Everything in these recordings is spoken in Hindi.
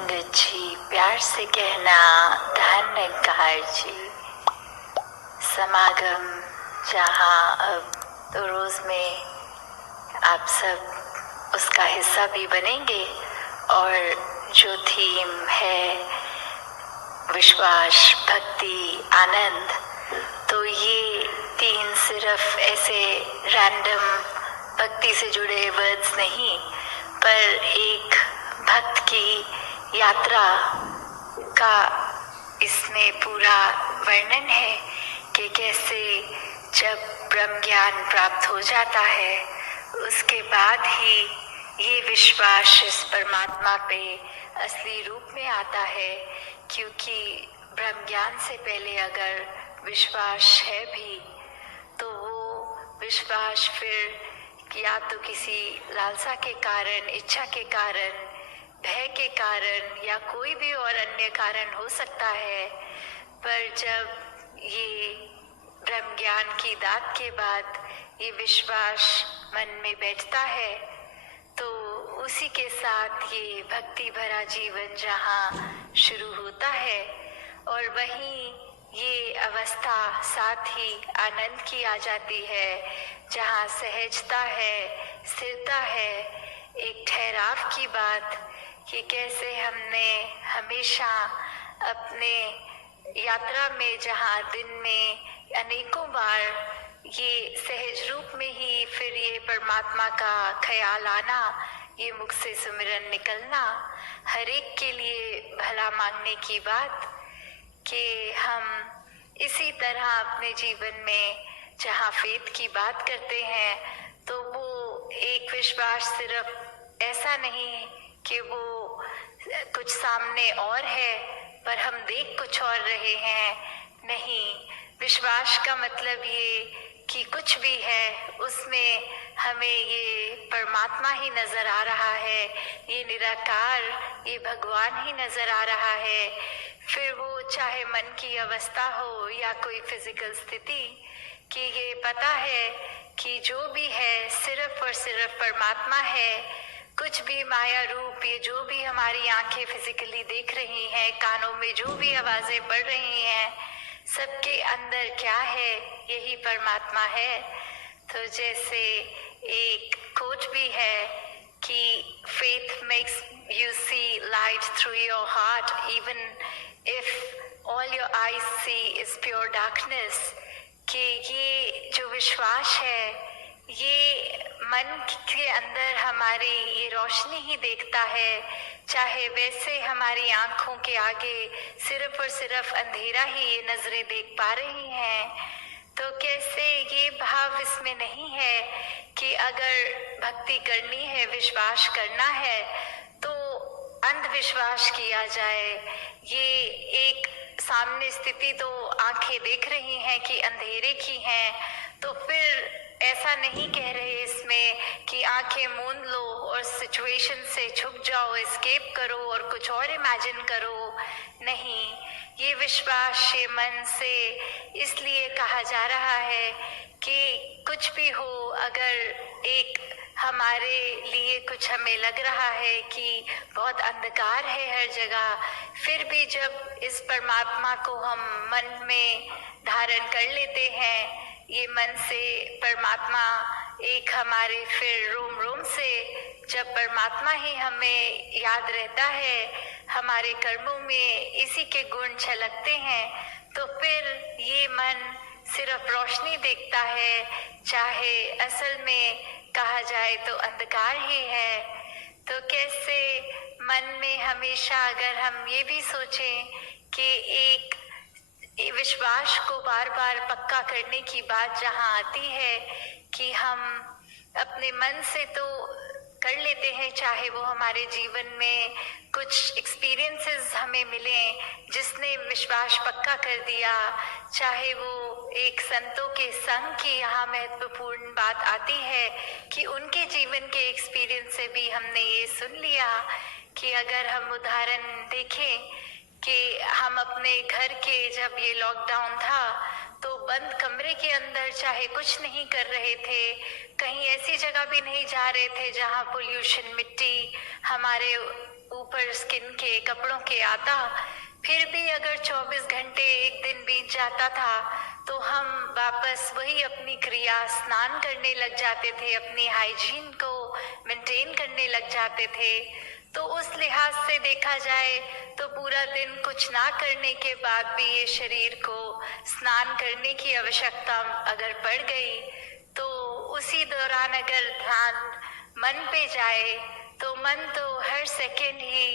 संगत जी, प्यार से कहना धन्यकार जी। समागम जहाँ अब तो रोज़ में आप सब उसका हिस्सा भी बनेंगे और जो थीम है विश्वास, भक्ति, आनंद, तो ये तीन सिर्फ ऐसे रैंडम भक्ति से जुड़े वर्ड्स नहीं, पर एक भक्त की यात्रा का इसमें पूरा वर्णन है कि कैसे जब ब्रह्म ज्ञान प्राप्त हो जाता है उसके बाद ही ये विश्वास इस परमात्मा पे असली रूप में आता है। क्योंकि ब्रह्म ज्ञान से पहले अगर विश्वास है भी तो वो विश्वास फिर या तो किसी लालसा के कारण, इच्छा के कारण, भय के कारण या कोई भी और अन्य कारण हो सकता है। पर जब ये ब्रह्म ज्ञान की दात के बाद ये विश्वास मन में बैठता है तो उसी के साथ ये भक्ति भरा जीवन जहाँ शुरू होता है और वहीं ये अवस्था साथ ही आनंद की आ जाती है, जहाँ सहजता है, स्थिरता है, एक ठहराव की बात कि कैसे हमने हमेशा अपने यात्रा में जहाँ दिन में अनेकों बार ये सहज रूप में ही फिर ये परमात्मा का ख्याल आना, ये मुख से सुमिरन निकलना, हर एक के लिए भला मांगने की बात कि हम इसी तरह अपने जीवन में जहाँ फेथ की बात करते हैं तो वो एक विश्वास सिर्फ ऐसा नहीं कि वो कुछ सामने और है पर हम देख कुछ और रहे हैं, नहीं, विश्वास का मतलब ये कि कुछ भी है उसमें हमें ये परमात्मा ही नजर आ रहा है, ये निराकार, ये भगवान ही नजर आ रहा है। फिर वो चाहे मन की अवस्था हो या कोई फिजिकल स्थिति, कि ये पता है कि जो भी है सिर्फ और सिर्फ परमात्मा है। कुछ भी माया रूप, ये जो भी हमारी आंखें फिजिकली देख रही हैं, कानों में जो भी आवाजें पड़ रही हैं, सबके अंदर क्या है, यही परमात्मा है। तो जैसे एक कोट भी है कि faith makes you see light through your heart even if all your eyes see is pure darkness, कि ये जो विश्वास है ये मन के अंदर हमारी ये रोशनी ही देखता है, चाहे वैसे हमारी आंखों के आगे सिर्फ और सिर्फ अंधेरा ही ये नजरें देख पा रही हैं। तो कैसे ये भाव इसमें नहीं है कि अगर भक्ति करनी है, विश्वास करना है तो अंधविश्वास किया जाए। ये एक सामने स्थिति तो आंखें देख रही हैं कि अंधेरे की हैं, तो फिर ऐसा नहीं कह रहे इसमें कि आंखें मूंद लो और सिचुएशन से छुप जाओ, एस्केप करो और कुछ और इमेजिन करो, नहीं, ये विश्वास ये मन से इसलिए कहा जा रहा है कि कुछ भी हो, अगर एक हमारे लिए कुछ हमें लग रहा है कि बहुत अंधकार है हर जगह, फिर भी जब इस परमात्मा को हम मन में धारण कर लेते हैं, ये मन से परमात्मा एक हमारे फिर रोम रोम से जब परमात्मा ही हमें याद रहता है, हमारे कर्मों में इसी के गुण झलकते हैं, तो फिर ये मन सिर्फ रोशनी देखता है, चाहे असल में कहा जाए तो अंधकार ही है। तो कैसे मन में हमेशा अगर हम ये भी सोचें कि एक विश्वास को बार बार पक्का करने की बात जहाँ आती है कि हम अपने मन से तो कर लेते हैं, चाहे वो हमारे जीवन में कुछ एक्सपीरियंसेस हमें मिले जिसने विश्वास पक्का कर दिया, चाहे वो एक संतों के संग की यहाँ महत्वपूर्ण बात आती है कि उनके जीवन के एक्सपीरियंस से भी हमने ये सुन लिया कि अगर हम उदाहरण देखें कि हम अपने घर के जब ये लॉकडाउन था तो बंद कमरे के अंदर चाहे कुछ नहीं कर रहे थे, कहीं ऐसी जगह भी नहीं जा रहे थे जहाँ पोल्यूशन, मिट्टी हमारे ऊपर स्किन के कपड़ों के आता, फिर भी अगर 24 घंटे एक दिन बीत जाता था तो हम वापस वही अपनी क्रिया स्नान करने लग जाते थे, अपनी हाइजीन को मेंटेन करने लग जाते थे। तो उस लिहाज से देखा जाए तो पूरा दिन कुछ ना करने के बाद भी ये शरीर को स्नान करने की आवश्यकता अगर पड़ गई तो उसी दौरान अगर ध्यान मन पे जाए तो मन तो हर सेकेंड ही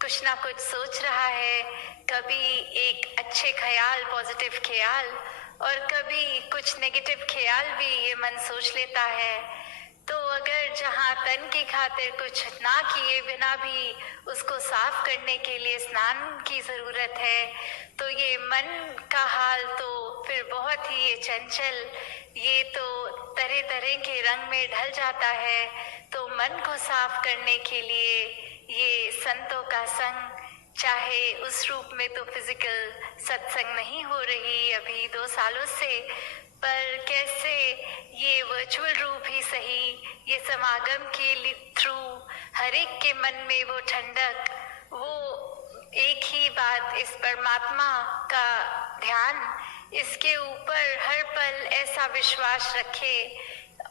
कुछ ना कुछ सोच रहा है, कभी एक अच्छे ख्याल, पॉजिटिव ख्याल, और कभी कुछ नेगेटिव ख्याल भी ये मन सोच लेता है। तो अगर जहाँ तन की खातिर कुछ ना किए बिना भी उसको साफ करने के लिए स्नान की ज़रूरत है, तो ये मन का हाल तो फिर बहुत ही ये चंचल, ये तो तरह तरह के रंग में ढल जाता है। तो मन को साफ करने के लिए ये संतों का संग, चाहे उस रूप में तो फिजिकल सत्संग नहीं हो रही अभी 2 सालों से, पर कैसे ये वर्चुअल रूप ही सही, ये समागम के थ्रू हर एक के मन में वो ठंडक, वो एक ही बात, इस परमात्मा का ध्यान, इसके ऊपर हर पल ऐसा विश्वास रखे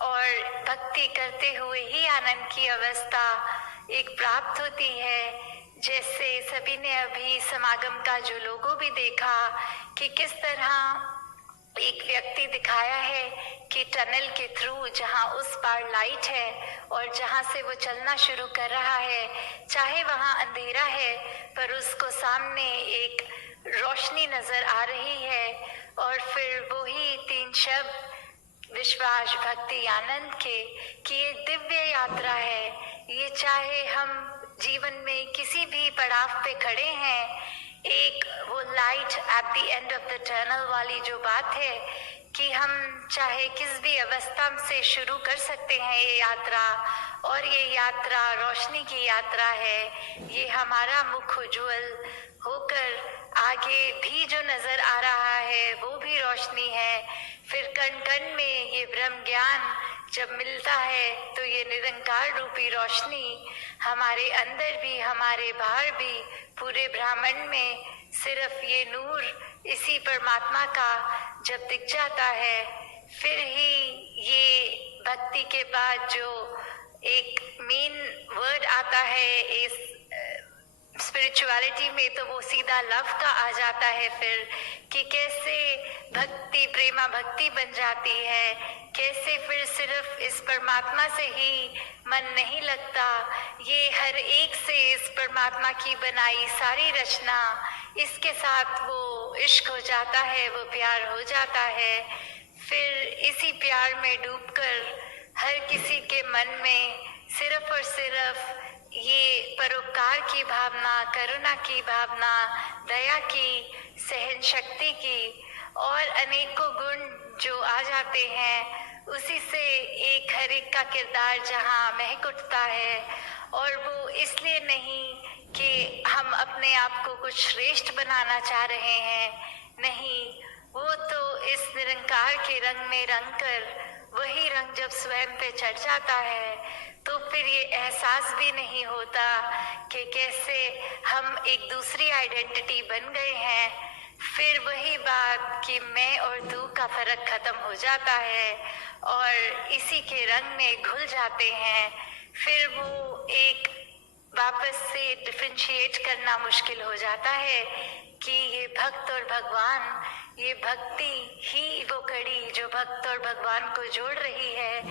और भक्ति करते हुए ही आनंद की अवस्था एक प्राप्त होती है। जैसे सभी ने अभी समागम का जो लोगों भी देखा कि किस तरह एक व्यक्ति दिखाया है कि टनल के थ्रू जहां उस पार लाइट है और जहां से वो चलना शुरू कर रहा है, चाहे वहां अंधेरा है पर उसको सामने एक रोशनी नजर आ रही है। और फिर वही 3 शब्द विश्वास, भक्ति, आनंद के, कि ये दिव्य यात्रा है। ये चाहे हम जीवन में किसी भी पड़ाव पे खड़े हैं, एक वो light at the end of the tunnel वाली जो बात है कि हम चाहे किस भी अवस्था से शुरू कर सकते हैं ये यात्रा, और ये यात्रा रोशनी की यात्रा है। ये हमारा मुख उज्ज्वल होकर आगे भी जो नजर आ रहा है वो भी रोशनी है। फिर कण कण में ये ब्रह्म ज्ञान जब मिलता है तो ये निरंकार रूपी रोशनी हमारे अंदर भी, हमारे बाहर भी, पूरे ब्रह्मांड में सिर्फ ये नूर इसी परमात्मा का जब दिख जाता है, फिर ही ये भक्ति के बाद जो एक मेन वर्ड आता है इस स्पिरिचुअलिटी में, तो वो सीधा लव का आ जाता है। फिर कि कैसे भक्ति प्रेमा भक्ति बन जाती है, कैसे फिर सिर्फ इस परमात्मा से ही मन नहीं लगता, ये हर एक से इस परमात्मा की बनाई सारी रचना, इसके साथ वो इश्क हो जाता है, वो प्यार हो जाता है। फिर इसी प्यार में डूबकर हर किसी के मन में सिर्फ और सिर्फ ये परोपकार की भावना, करुणा की भावना, दया की, सहन शक्ति की और अनेकों गुण जो आ जाते हैं, उसी से एक हर एक का किरदार जहाँ महक उठता है। और वो इसलिए नहीं कि हम अपने आप को कुछ श्रेष्ठ बनाना चाह रहे हैं, नहीं, वो तो इस निरंकार के रंग में रंग कर वही रंग जब स्वयं पे चढ़ जाता है तो फिर ये एहसास भी नहीं होता कि कैसे हम एक दूसरी आइडेंटिटी बन गए हैं। फिर वही बात कि मैं और तू का फर्क खत्म हो जाता है और इसी के रंग में घुल जाते हैं। फिर वो एक वापस से डिफरेंशिएट करना मुश्किल हो जाता है कि ये भक्त और भगवान, ये भक्ति ही वो कड़ी जो भक्त और भगवान को जोड़ रही है।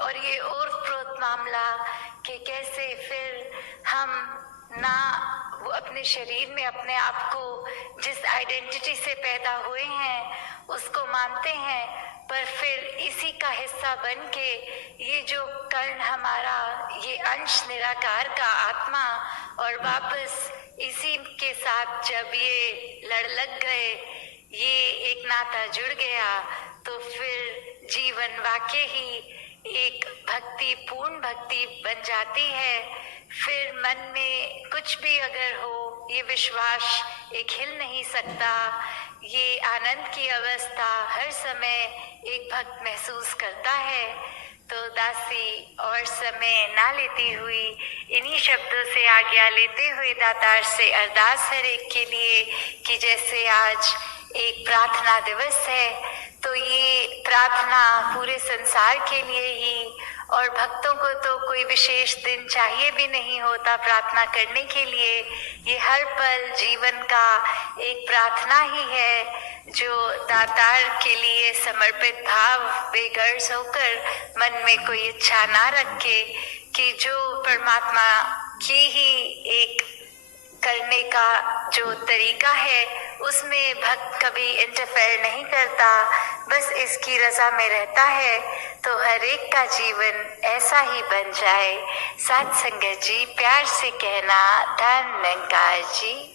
और ये ओतप्रोत मामला कि कैसे फिर हम ना वो अपने शरीर में अपने आप को जिस आइडेंटिटी से पैदा हुए हैं उसको मानते हैं, पर फिर इसी का हिस्सा बन के ये जो कर्ण हमारा, ये अंश निराकार का आत्मा, और वापस इसी के साथ जब ये लड़ लग गए, ये एक नाता जुड़ गया, तो फिर जीवन वाकई ही एक भक्ति, पूर्ण भक्ति बन जाती है। फिर मन में कुछ भी अगर हो, ये विश्वास एक हिल नहीं सकता। ये आनंद की अवस्था हर समय एक भक्त महसूस करता है। तो दासी और समय ना लेती हुई इन्हीं शब्दों से आज्ञा लेते हुए दातार से अरदास हर एक के लिए कि जैसे आज एक प्रार्थना दिवस है तो ये प्रार्थना पूरे संसार के लिए ही, और भक्तों को तो कोई विशेष दिन चाहिए भी नहीं होता प्रार्थना करने के लिए। ये हर पल जीवन का एक प्रार्थना ही है जो दातार के लिए समर्पित भाव बेगर्ज होकर मन में कोई इच्छा ना रखे कि जो परमात्मा की ही एक करने का जो तरीका है उसमें भक्त कभी इंटरफेयर नहीं करता, बस इसकी रजा में रहता है, तो हर एक का जीवन ऐसा ही बन जाए। साथ संगत जी प्यार से कहना, धन निरंकार जी।